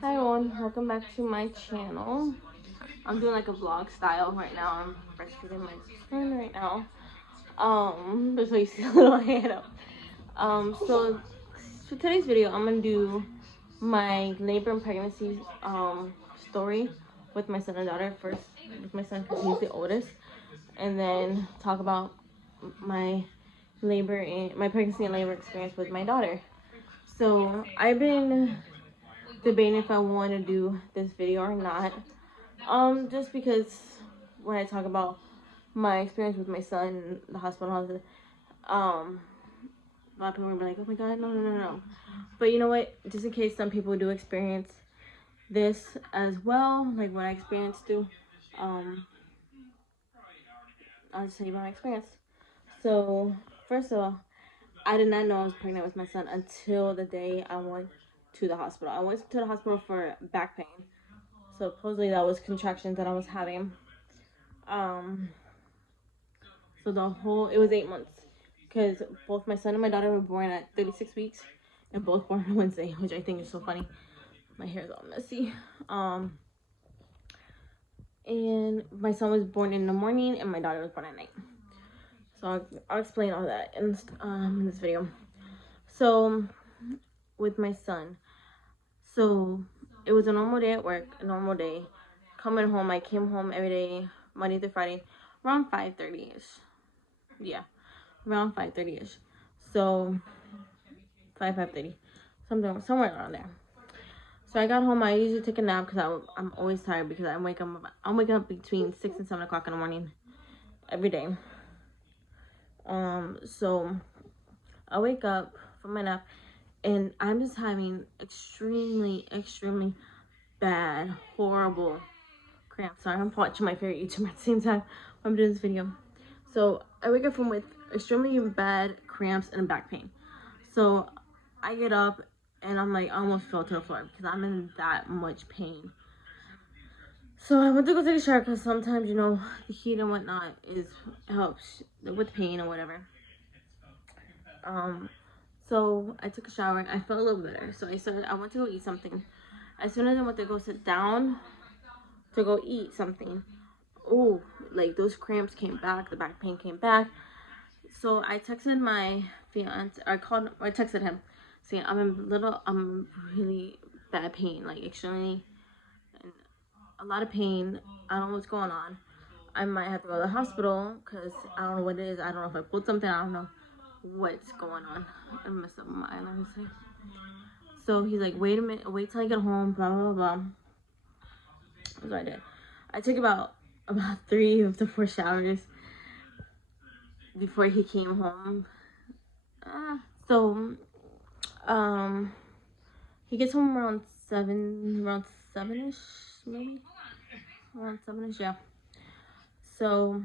Hi everyone, welcome back to my channel. I'm doing like a vlog style right now. I'm breastfeeding my son right now. Just so you see a little hand up. So for today's video, I'm gonna do my labor and pregnancy story with my son and daughter. First with my son because he's the oldest, and then talk about my my pregnancy and labor experience with my daughter. So I've been debating if I want to do this video or not. Just because when I talk about my experience with my son in the hospital, a lot of people will be like, "Oh my God, no, no, no, no." But you know what? Just in case some people do experience this as well, like what I experienced too, I'll just tell you about my experience. So first of all, I did not know I was pregnant with my son until the day I went to the hospital. I went to the hospital for back pain. So supposedly that was contractions that I was having. So it was 8 months. Because both my son and my daughter were born at 36 weeks. And both born on Wednesday, which I think is so funny. My hair is all messy. And my son was born in the morning and my daughter was born at night. So I'll explain all that in this video. So with my son, so it was a normal day at work, a normal day. Coming home, I came home every day, Monday through Friday, around 5:30ish. Yeah, around 5:30ish. So 5:30, somewhere around there. So I got home. I usually take a nap because I'm always tired because I'm waking up between 6 and 7 o'clock in the morning every day. So I wake up from my nap and I'm just having extremely bad, horrible cramps. Sorry, I'm watching my favorite YouTuber at the same time while I'm doing this video. So I wake up with extremely bad cramps and back pain. So I get up and I'm like, I almost fell to the floor because I'm in that much pain. So I went to go take a shower because sometimes, you know, the heat and whatnot helps with pain or whatever. So I took a shower. I felt a little better. So I went to go eat something. As soon as I went to go sit down to go eat something, oh, like those cramps came back. The back pain came back. So I texted my fiance. I texted him saying I'm really bad pain, like extremely, a lot of pain. I don't know what's going on. I might have to go to the hospital because I don't know what it is. I don't know if I pulled something. I don't know what's going on. I messed up my eyeliner. So he's like, wait a minute, wait till I get home, blah, blah, blah. That's what I did. I took about 3 of the 4 showers before he came home. So he gets home around 7-ish, maybe? Around 7-ish, yeah. So,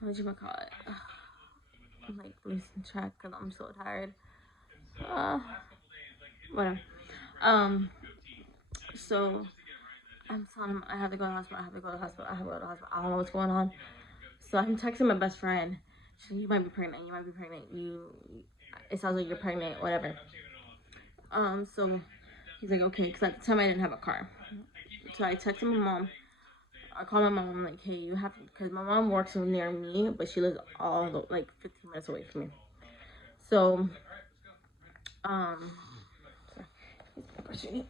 what you call it? I'm like losing track because I'm so tired. Whatever. So I'm telling him I have to go to the hospital. I have to go to the hospital. I have to go to the hospital. I don't know what's going on. So I'm texting my best friend. You might be pregnant. You might be pregnant. It sounds like you're pregnant. Whatever. So he's like, okay, because at the time I didn't have a car. So I texted my mom. I called my mom. I'm like, hey, you have to, because my mom works near me, but she lives like 15 minutes away from me. So, there he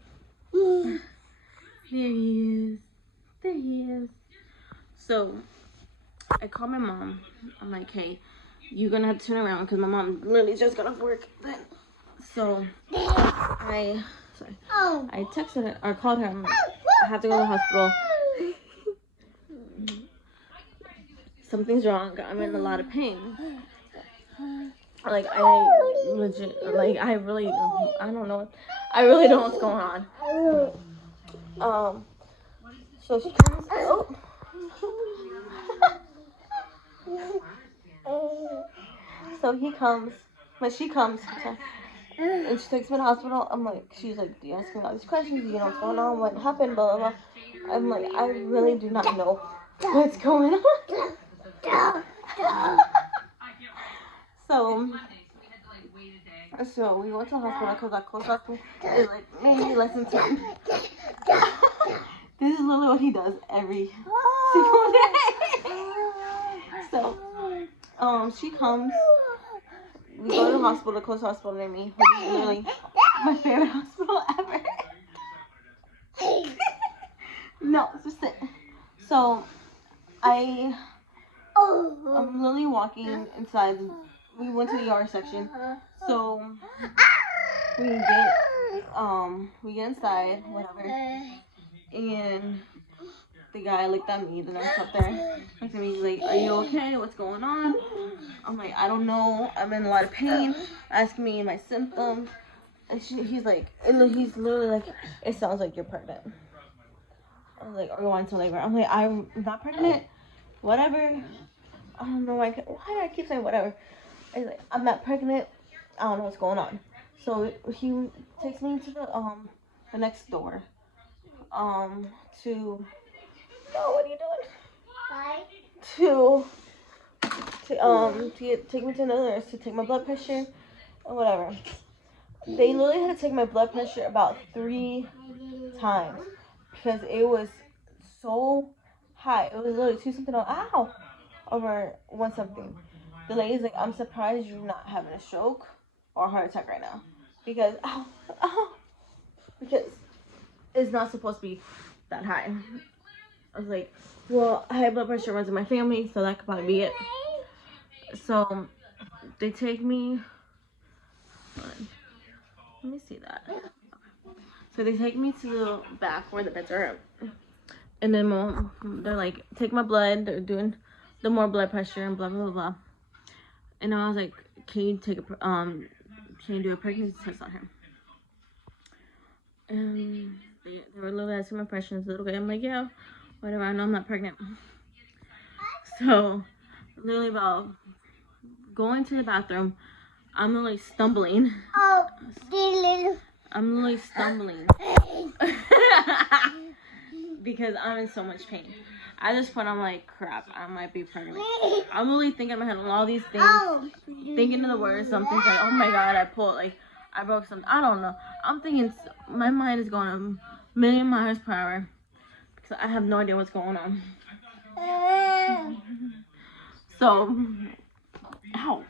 is. There he is. So I called my mom. I'm like, hey, you're gonna have to turn around because my mom literally just got off work then. So I texted her or called her. I'm like, I have to go to the hospital. Something's wrong. I'm in a lot of pain. Like I really don't know. I really don't know what's going on. So she comes out. So he comes, but she comes, and she takes me to the hospital. I'm like, she's like, you asking all these questions, you know what's going on, what happened, blah, blah, blah. I'm like, I really do not know what's going on. So, So we go to the hospital because our close hospital is like maybe less than 10. This is literally what he does every single day. So, she comes. We go to the hospital, the close hospital near me, which is literally my favorite hospital ever. No, just sit. So, I'm literally walking inside. We went to the ER section. So, we get inside, whatever. And the guy looked at me, the nurse up there, looked at me, he's like, are you okay? What's going on? I'm like, I don't know. I'm in a lot of pain. Asking me my symptoms. And he's literally like, it sounds like you're pregnant. I was like, are you going to labor? I'm like, I'm not pregnant. Whatever. I don't know why do I keep saying whatever. He's like, I'm not pregnant. I don't know what's going on. So he takes me to the next door. To what are you doing? Take me to another nurse to take my blood pressure or whatever. They literally had to take my blood pressure about 3 times because it was so high. It was literally 2 something over 1 something. The lady's like, I'm surprised you're not having a stroke or a heart attack right now because because it's not supposed to be that high. I was like, well, high blood pressure runs in my family, so that could probably be it. So they take me. Let me see that. So they take me to the back where the beds are, and then they're like, take my blood. They're doing the more blood pressure and blah blah blah blah. And I was like, can you do a pregnancy test on him? And they were literally asking my questions. Little guy, I'm like, yeah, whatever. I know I'm not pregnant. So literally about going to the bathroom, I'm literally stumbling. I'm literally stumbling because I'm in so much pain. At this point, I'm like, crap, I might be pregnant. I'm really thinking in my head on all these things, thinking of the words, something like, oh my god, I broke something. I don't know. I'm thinking, my mind is going a million miles per hour because I have no idea what's going on. So, ow.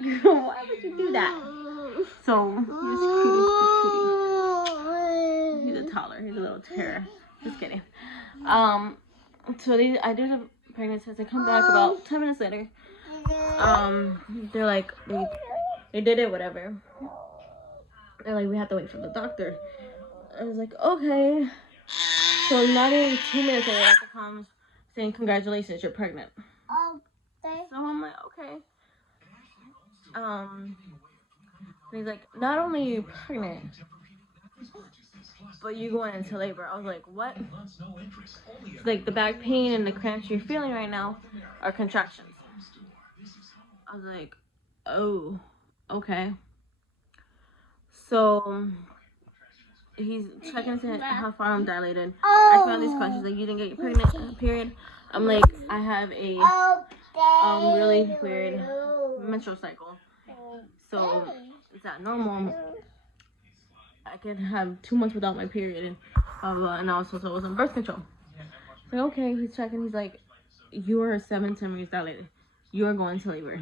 Why would you do that? So, he's a toddler. He's a little terror. Just kidding. So I do the pregnancy test. I come back about 10 minutes later. They're like, they did it, whatever. They're like, we have to wait for the doctor. I was like, okay. So not even 2 minutes later, the doctor comes saying, congratulations, you're pregnant. So I'm like, okay. And he's like, not only are you pregnant, but you're going into labor. I was like, what? It's like the back pain and the cramps you're feeling right now are contractions. I was like, oh, okay. So he's checking to see how far I'm dilated. I found these questions like, you didn't get your pregnant period. I'm like, I have a really weird menstrual cycle. So is that normal? I could have 2 months without my period, and also so I was on birth control. So okay, he's checking. He's like, you are 7 centimeters dilated. You are going to labor.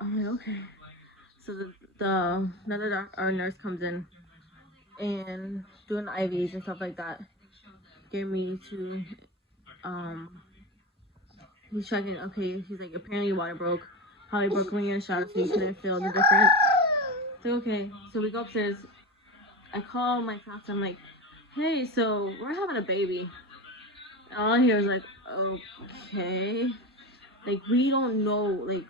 I'm like, okay. So another doctor or nurse comes in and doing IVs and stuff like that. Gave me to he's checking. Okay, he's like, apparently your water broke. Probably broke when you're in the shower, so you couldn't feel the difference. So okay, so we go upstairs. I call my fiance. I'm like, hey, so we're having a baby. And all I hear is like, okay. Like, we don't know, like,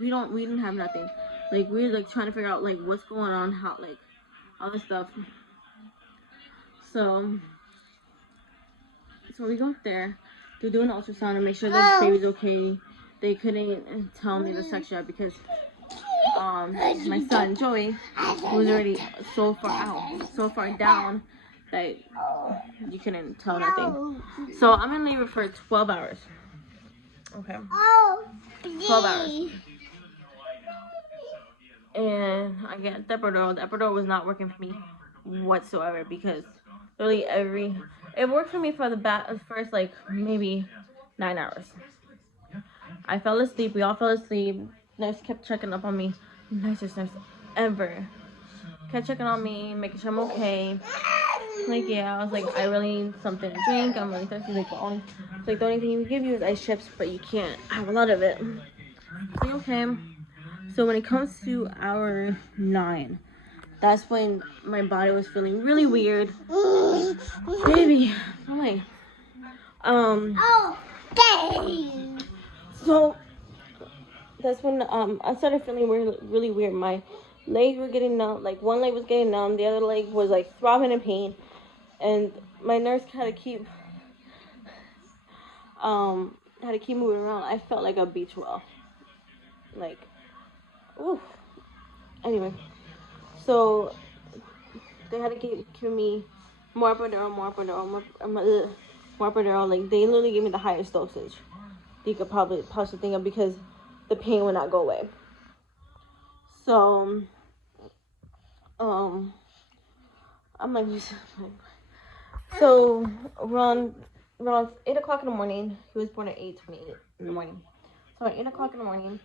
we didn't have nothing. Like, we're like trying to figure out like what's going on, how, like, all this stuff. So we go up there to do an ultrasound and make sure that the baby's okay. They couldn't tell me the sex yet because my son Joey was already so far down that you couldn't tell nothing. So I'm in labor for 12 hours. Okay. 12 hours. and I get Depo-Provol. Depo-Provol was not working for me whatsoever because literally it worked for me for the first like maybe 9 hours. I fell asleep. We all fell asleep. Nurse kept checking up on me. Nicest nurse ever. Kept checking on me, making sure I'm okay. Like, yeah, I was like, I really need something to drink. I'm really thirsty. Like, the only thing we give you is ice chips, but you can't have a lot of it. Like, okay. So when it comes to hour 9, that's when my body was feeling really weird. Baby, I'm like, so that's when I started feeling really weird. My legs were getting numb. Like, one leg was getting numb, the other leg was like throbbing in pain, and my nurse had to keep moving around. I felt like a beach ball. Like, oof. Anyway, so they had to give me more Epidural. Like, they literally gave me the highest dosage you could possibly think of because the pain would not go away. So, I'm like, so around 8 o'clock in the morning, he was born at 8:28 in the morning. So at 8 o'clock in the morning,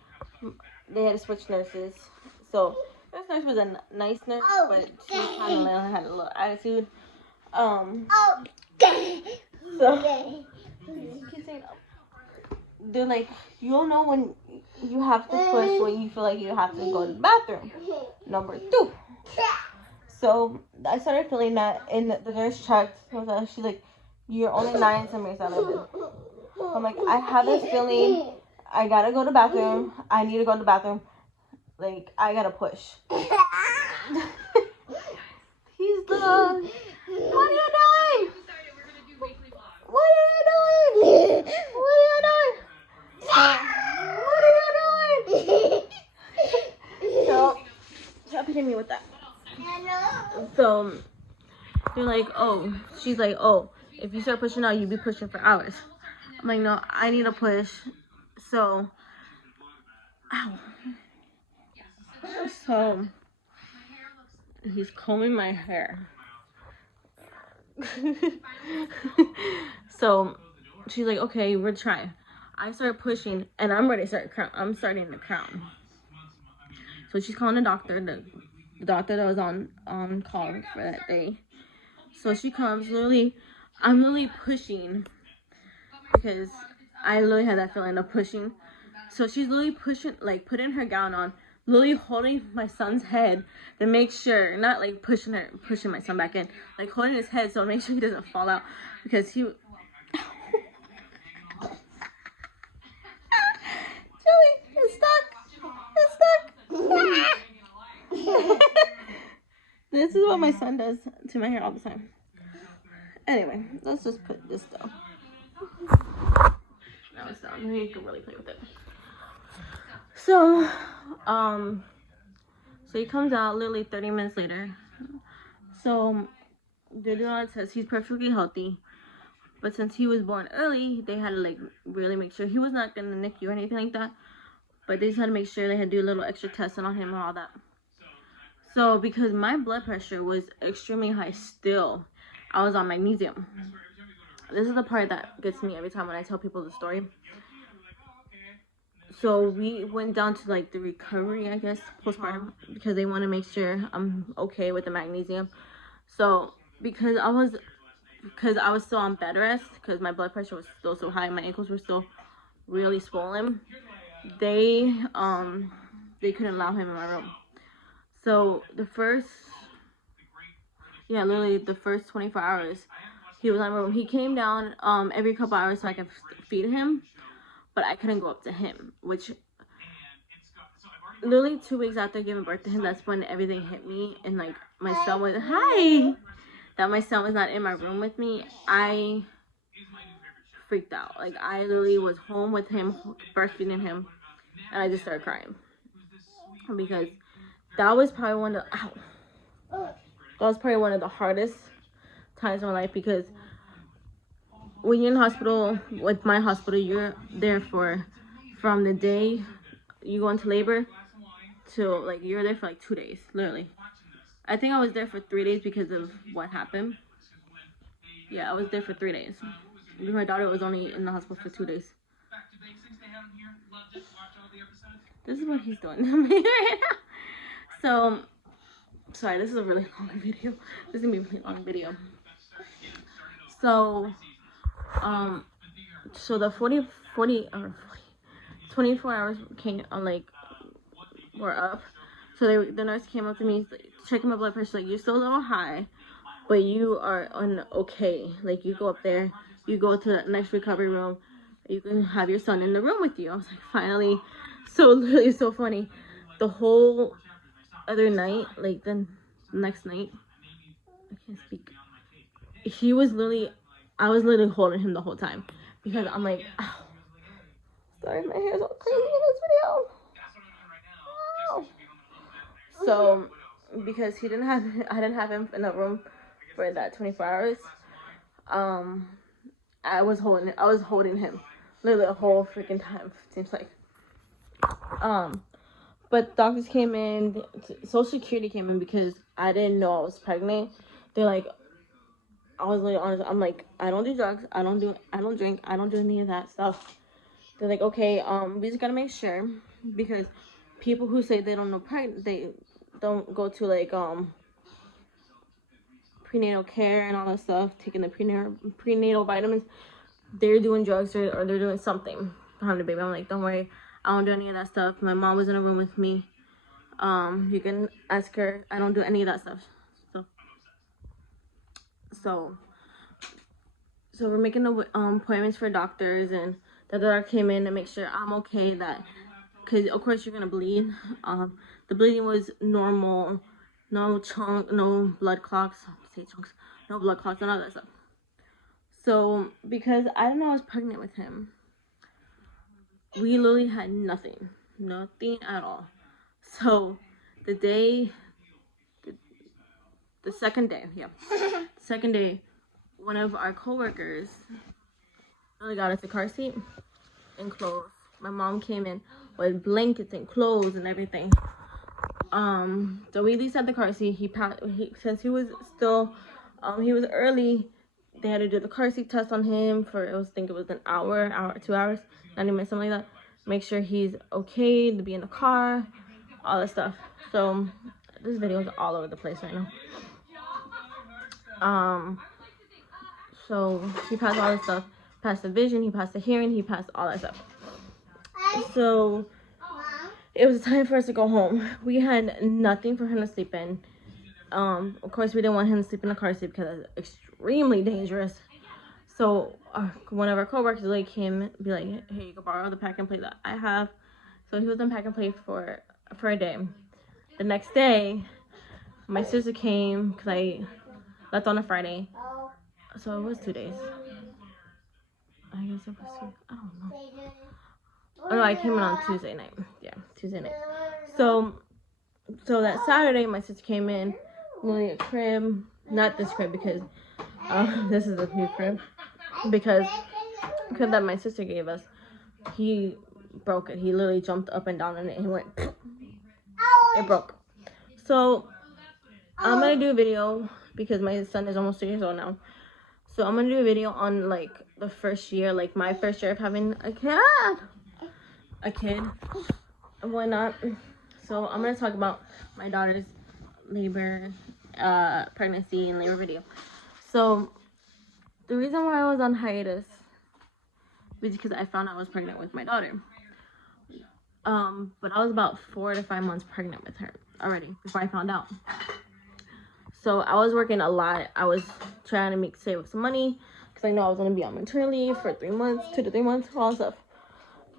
they had to switch nurses. So this nurse was a nice nurse, but she kind of had a little attitude. So they're like, you'll know when you have to push when you feel like you have to go to the bathroom. Number 2. So I started feeling that, and the nurse checked. She's like, you're only 9 centimeters out of it. I'm like, I have this feeling. I gotta go to the bathroom. I need to go to the bathroom. Like, I gotta push. He's the... What are you doing? What are you doing? What are you doing? What are you doing? So, stop hitting me with that. So, they're like, oh, she's like, oh, if you start pushing out, you'll be pushing for hours. I'm like, no, I need to push. So, ow. So, he's combing my hair. So, she's like, okay, we're trying. I started pushing, and I'm starting to crown. So she's calling the doctor, the doctor that was on call for that day. So she comes, I'm literally pushing because I literally had that feeling of pushing. So she's literally pushing, like putting her gown on, literally holding my son's head to make sure, not like pushing my son back in, like holding his head so to make sure he doesn't fall out because he. Joey, it's stuck. This is what my son does to my hair all the time. Anyway, let's just put this down. Now it's down. You can really play with it. So, so he comes out literally 30 minutes later. So they're doing all the tests. He's perfectly healthy. But since he was born early, they had to like really make sure he was not gonna NICU or anything like that. But they just had to make sure they had to do a little extra testing on him and all that. So because my blood pressure was extremely high still, I was on magnesium. This is the part that gets me every time when I tell people the story. So we went down to like the recovery, I guess, postpartum, because they want to make sure I'm okay with the magnesium. So because I was still on bed rest, because my blood pressure was still so high, my ankles were still really swollen, they couldn't allow him in my room. So literally the first 24 hours, he was in my room. He came down every couple hours so I could feed him, but I couldn't go up to him, which literally 2 weeks after giving birth to him, that's when everything hit me, and like my son was not in my room with me. I freaked out. Like, I literally was home with him, breastfeeding him, and I just started crying because that was probably one of the hardest times in my life, because when you're in hospital, with my hospital, you're there from the day you go into labor till like you were there for like 2 days, literally. I think I was there for 3 days because of what happened. Yeah, I was there for 3 days. My daughter was only in the hospital for 2 days. This is what he's doing to me right now. So, sorry, this is a really long video. This is gonna be a really long video. So, so the 24 hours came like were up. So the nurse came up to me, checking my blood pressure, like, you're still a little high, but you are okay. Like, you go up there, you go to the next recovery room, you can have your son in the room with you. I was like, finally. So literally so funny. The whole other night, like the next night, I can't speak. I was literally holding him the whole time because I'm like, ow. Sorry, my hair's all crazy in this video. Ow. So, because I didn't have him in the room for that 24 hours. I was holding him literally the whole freaking time. Seems like. But doctors came in, Social Security came in because I didn't know I was pregnant. They're like, I was really honest. I'm like, I don't do drugs. I don't drink. I don't do any of that stuff. They're like, okay, we just gotta make sure, because people who say they don't know they don't go to like prenatal care and all that stuff, taking the prenatal vitamins, they're doing drugs or they're doing something behind the baby. I'm like, don't worry, I don't do any of that stuff. My mom was in a room with me. You can ask her. I don't do any of that stuff. So we're making appointments for doctors, and the doctor came in to make sure I'm okay. Because of course you're gonna bleed. The bleeding was normal, no blood clots. No blood clots, none of that stuff. So because I didn't know I was pregnant with him, we literally had nothing at all. So the second day, one of our coworkers really got us a car seat and clothes. My mom came in with blankets and clothes and everything. So we at least had the car seat. Since he was still, he was early. They had to do the car seat test on him for I think it was an hour, 2 hours, 90 minutes, something like that. Make sure he's okay to be in the car, all that stuff. So this video is all over the place right now. So he passed all this stuff. Passed the vision, he passed the hearing, he passed all that stuff. So it was time for us to go home. We had nothing for him to sleep in. Of course, we didn't want him to sleep in the car seat because it's extremely dangerous. So one of our coworkers like him be like, hey, you can borrow the pack and play that I have. So he was in pack and play for a day. The next day, my sister came because I left on a Friday. So it was 2 days. I guess it was 2. I don't know. Oh no, I came in on Tuesday night. Yeah, Tuesday night. So that Saturday, my sister came in, Lily a crib. Not this crib because this is a new crib. Because the crib that my sister gave us, he broke it. He literally jumped up and down in it and he went. It broke. So I'm gonna do a video because my son is almost 2 years old now. So I'm gonna do a video on like the first year, like my first year of having a kid and whatnot. So I'm gonna talk about my daughter's labor, pregnancy and labor video. So the reason why I was on hiatus was because I found out I was pregnant with my daughter. But I was about 4 to 5 months pregnant with her already before I found out. So I was working a lot. I was trying to save up some money because I know I was gonna be on maternity leave for 3 months, 2 to 3 months, all that stuff.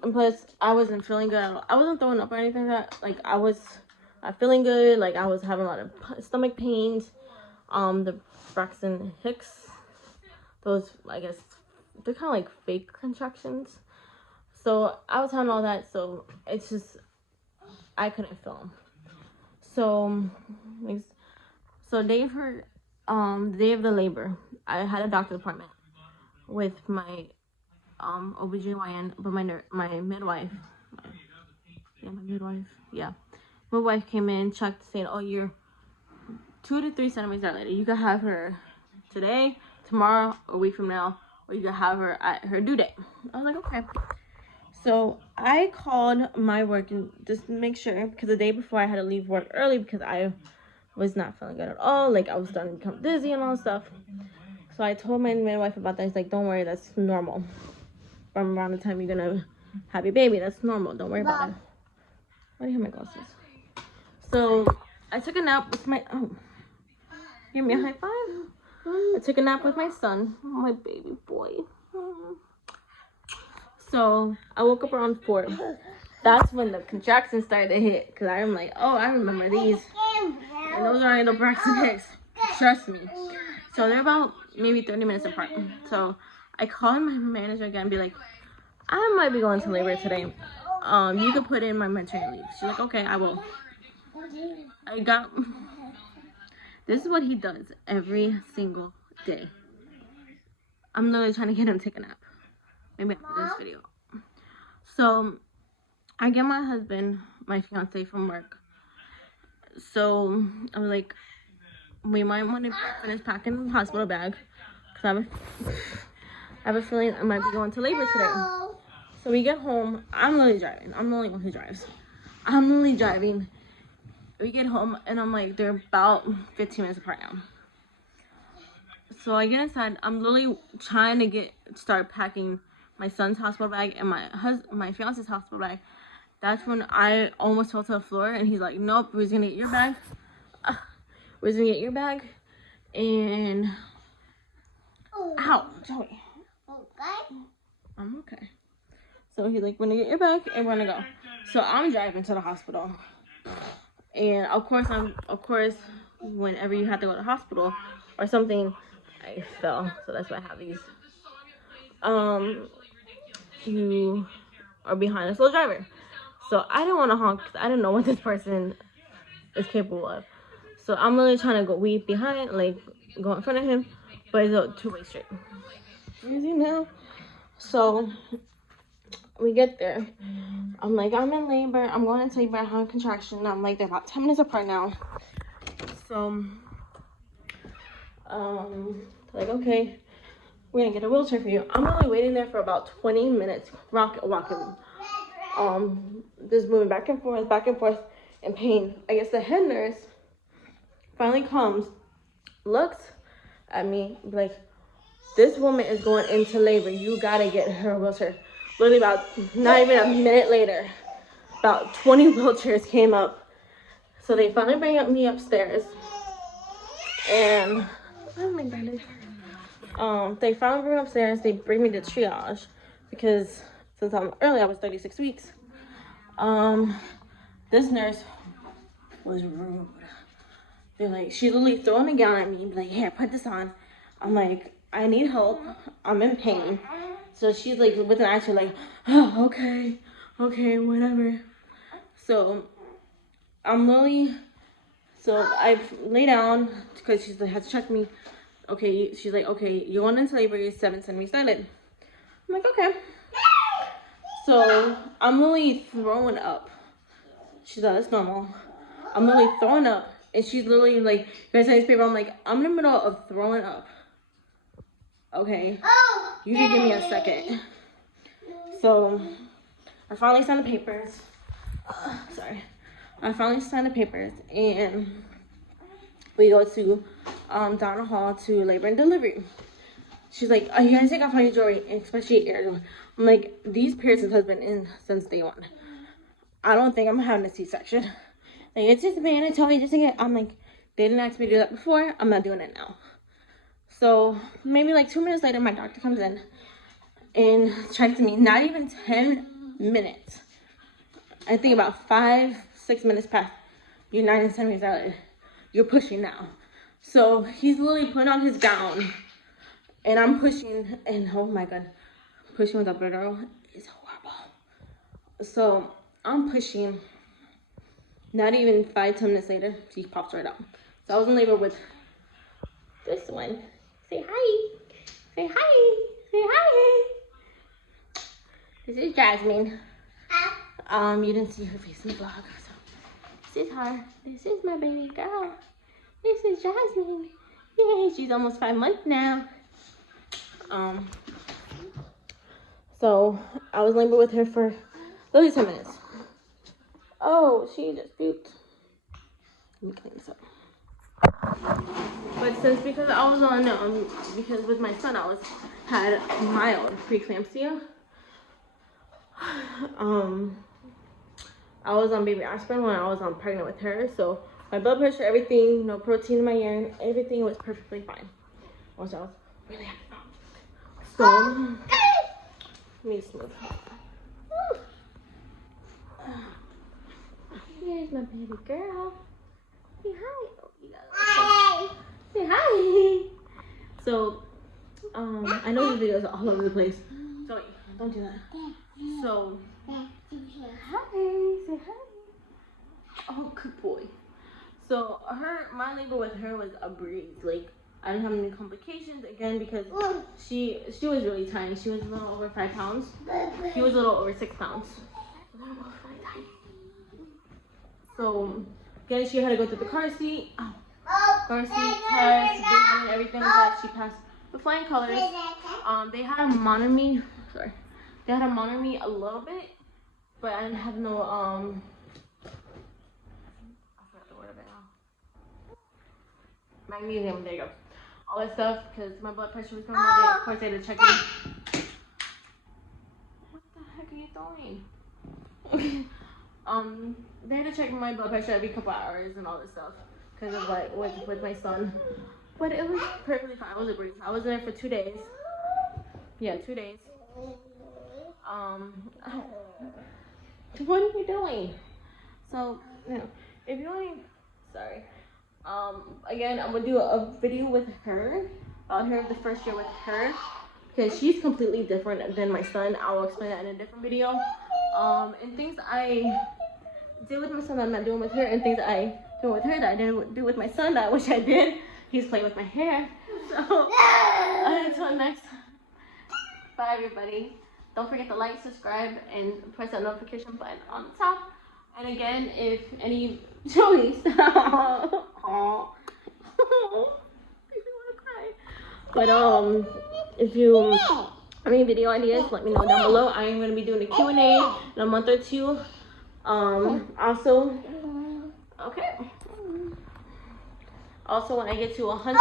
And plus, I wasn't feeling good. I wasn't throwing up or anything like that. Like I was not feeling good. Like I was having a lot of stomach pains. The Braxton Hicks, those I guess they're kind of like fake contractions. So I was having all that. So it's just I couldn't film. So the day of the labor, I had a doctor's appointment with my OBGYN, but my midwife. My midwife. Yeah. midwife came in, checked, saying, oh, you're 2 to 3 centimeters dilated. You can have her today, tomorrow, a week from now, or you can have her at her due date. I was like, okay. So I called my work and just to make sure, because the day before I had to leave work early because I was not feeling good at all. Like, I was starting to become dizzy and all that stuff. So I told my midwife about that. He's like, don't worry, that's normal. From around the time you're gonna have your baby, that's normal. Don't worry about it. Why do you have my glasses? So I took a nap with my, give me a high five. I took a nap with my son, my baby boy. So I woke up around 4. That's when the contractions started to hit. Because I'm like, oh, I remember these. And those are the Braxton Hicks. Trust me. So they're about maybe 30 minutes apart. So I called my manager again and be like, I might be going to labor today. You could put in my maternity leave. She's like, okay, I will. This is what he does every single day. I'm literally trying to get him to take a nap. Maybe after this video. So I get my husband, my fiance, from work. So I'm like, we might want to finish packing the hospital bag because I have a feeling I might be going to labor today. So we get home. I'm literally driving. I'm the only one who drives. I'm literally driving. We get home and I'm like, they're about 15 minutes apart now. So I get inside. I'm literally trying to start packing my son's hospital bag and my fiance's hospital bag. That's when I almost fell to the floor, and he's like, nope, we're gonna get your bag. We're gonna get your bag. And ow, Joey. Okay. I'm okay. So he's like, we're gonna get your bag and we're gonna go. So I'm driving to the hospital. And of course, whenever you have to go to the hospital or something, I fell. So that's why I have these. You are behind a slow driver. So I didn't want to honk because I didn't know what this person is capable of. So I'm really trying to go weave behind, like go in front of him, but it's a two-way street. You see now? So we get there. I'm like, I'm in labor. I'm going into labor. I have a contraction. I'm like, they're about 10 minutes apart now. So, like, okay, we're gonna get a wheelchair for you. I'm only waiting there for about 20 minutes, walking. Just moving back and forth in pain. I guess the head nurse finally comes, looks at me, like, this woman is going into labor. You gotta get her a wheelchair. Literally about, not even a minute later, about 20 wheelchairs came up. So they finally bring me upstairs. And, oh my God. They finally bring me upstairs. They bring me to triage because since I'm early, I was 36 weeks. This nurse was rude. They're like, she's literally throwing a gown at me, like, here, put this on. I'm like, I need help. I'm in pain. So she's like, with an attitude, like, oh, okay, whatever. So I'm literally, so I've laid down because she's like, had to check me. Okay, she's like, okay, you're going into labor, you're 7 centimeters dilated. I'm like, okay. So I'm literally throwing up. She's like, that's normal. I'm literally throwing up. And she's literally like, you guys have this paper? I'm like, I'm in the middle of throwing up. Okay. You can give me a second. So I finally signed the papers. Sorry. I finally signed the papers. And we go to down the hall to labor and delivery. She's like, oh, you gotta take off all your jewelry, especially your ear. I'm like, these piercings has been in since day 1. I don't think I'm having a C-section. Like, it's just mandatory just to get. I'm like, they didn't ask me to do that before. I'm not doing it now. So maybe like 2 minutes later, my doctor comes in and checks me. Not even 10 minutes. I think about 5-6 minutes past. You're 9 centimeters dilated. You're pushing now. So he's literally putting on his gown. And I'm pushing, and oh my God, pushing with a epidural is horrible. So I'm pushing. Not even 5-10 minutes later, she pops right out. So I was in labor with this one. Say hi. Say hi. Say hi. This is Jasmine. You didn't see her face in the vlog, so is her. This is my baby girl. This is Jasmine. Yay, she's almost 5 months now. So I was in labor with her for literally 10 minutes. Oh, she just pooped. Let me clean this up. But since because I was on because with my son I had mild preeclampsia. I was on baby aspirin when I was pregnant with her, so my blood pressure, everything, no protein in my urine, everything was perfectly fine. Also, I was really happy. So let me smooth. Here's my baby girl. Say hi. Oh, you gotta say hi. So I know the videos are all over the place. So wait, don't do that. So hi, say hi. Oh, good boy. So my labor with her was a breeze. Like I didn't have any complications again because she was really tiny. She was a little over 5 pounds. He was a little over 6 pounds. So again, she had to go through the car seat test, and everything like that. She passed the flying colors. They had to monitor me. Sorry, they had to monitor me a little bit, but I didn't have no I forgot the word of it now. Magnesium. There you go. All that stuff because my blood pressure was normal. Of course, they had to check me. What the heck are you doing? They had to check my blood pressure every couple hours and all this stuff because of like with my son. But it was perfectly fine. I was a breeze. I was there for 2 days. Yeah, 2 days. What are you doing? So, if you want to, sorry. Again, I'm gonna do a video with her about her the first year with her because she's completely different than my son. I will explain that in a different video. And things I did with my son that I'm not doing with her, and things I do with her that I didn't do with my son that I wish I did. He's playing with my hair. So until next time. Bye everybody. Don't forget to like, subscribe, and press that notification button on the top. And again, if any Joey oh, but if you have any video ideas, let me know down below. I am going to be doing a Q&A in a month or 2. Also, okay. Also, when I get to 100